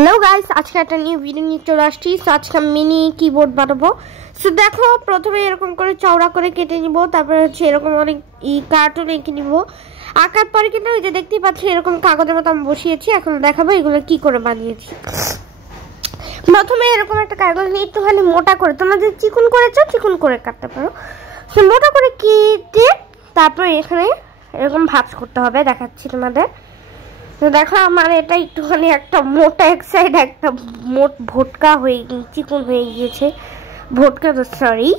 Hello guys, आज का একটা নিউ ভিডিও নিয়ে চলে আসছি। আজকে মিনি কিবোর্ড বানাবো। সো দেখো, প্রথমে এরকম করে চওড়া করে কেটে নিব, তারপরে হচ্ছে এরকম অনেক কার্টুন এঁকে নিব। আঁকার পরে কিন্তু ওই যে দেখতেই পাচ্ছি এরকম কাগজের মতো আমি বসিয়েছি। এখন দেখাবো এগুলো কি করে বানিয়েছি। প্রথমে এরকম একটা কাগজ নিয়ে একটুখানি মোটা করে, তোমরা যদি চিকন করেছো চিকন করে কাটতে পারো। সো মোটা করে কেটে তারপরে এখানে এরকম ভাঁজ করতে হবে, দেখাচ্ছি তোমাদের। তো দেখো আমার এটা একটুখানি একটা মোটা এক সাইড একটা ভোটকা হয়ে চিকন হয়ে গিয়েছে। ভোটকা তো সরি।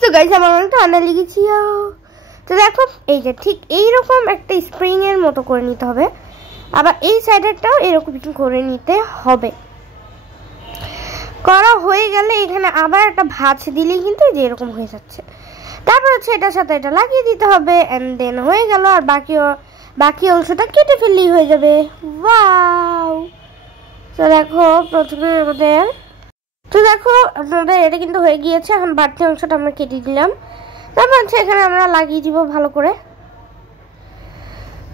তো গাইস আমার অনেক ঠান্ডা লেগেছি। তো দেখো এই যে ঠিক এইরকম একটা স্প্রিং এর মতো করে নিতে হবে, আবার এই সাইডেরটাও এরকম করে নিতে হবে। করা হয়ে গেলে এখানে আবার একটা ভাঁজ দিলেই কিন্তু যে এরকম হয়ে যাচ্ছে। তারপর হচ্ছে এটার সাথে এটা লাগিয়ে দিতে হবে, এন্ড দেন হয়ে গেল। আর বাকি অংশটা কেটে ফেললেই হয়ে যাবে। ওয়াও! তো দেখো প্রথমে আমাদের এটা কিন্তু হয়ে গিয়েছে। এখন বাড়তি অংশটা আমরা কেটে দিলাম, তারপর হচ্ছে এখানে আমরা লাগিয়ে দিব ভালো করে।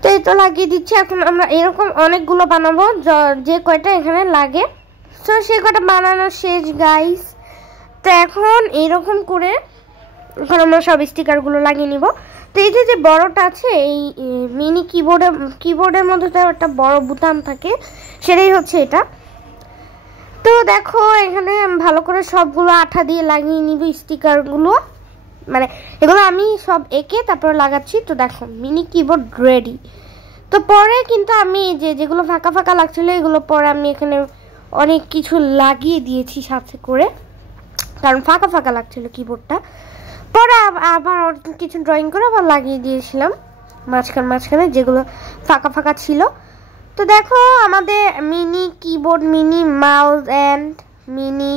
তো এই তো লাগিয়ে দিচ্ছি। এখন আমরা এরকম অনেকগুলো বানাবো, যে কয়টা এখানে লাগে। তো সেই কয়টা বানানো শেষ গাইস। তো এখন এইরকম করে এখন আমরা সব স্টিকারগুলো লাগিয়ে নিব। তো এই যে বড়টা আছে, এই মিনি কিবোর্ডের মধ্যে তো একটা বড় বোতাম থাকে, সেটাই হচ্ছে এটা। তো দেখো এখানে ভালো করে সবগুলো আঠা দিয়ে লাগিয়ে নিব স্টিকারগুলো, মানে এগুলো আমি সব এঁকে তারপরে লাগাচ্ছি। তো দেখো মিনি কিবোর্ড রেডি। তো পরে কিন্তু আমি যেগুলো ফাঁকা ফাঁকা লাগছিল এগুলো পরে আমি এখানে অনেক কিছু লাগিয়ে দিয়েছি সাথে করে, কারণ ফাঁকা ফাঁকা লাগছিল কিবোর্ডটা। পরে আবার কিছু ড্রয়িং করে আবার লাগিয়ে দিয়েছিলাম মাঝখানে যেগুলো ফাঁকা ফাঁকা ছিল। তো দেখো আমাদের mini keyboard, mini mouse and mini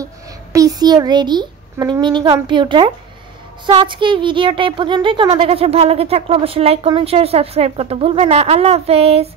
PC ready, মানে মিনি কম্পিউটার। সো আজকে এই ভিডিওটা এই পর্যন্তই। তোমাদের কাছে ভালো লেগে থাকলে অবশ্যই লাইক, কমেন্ট, শেয়ার, সাবস্ক্রাইব করতে ভুলবে না। আল্লাহ হাফেজ।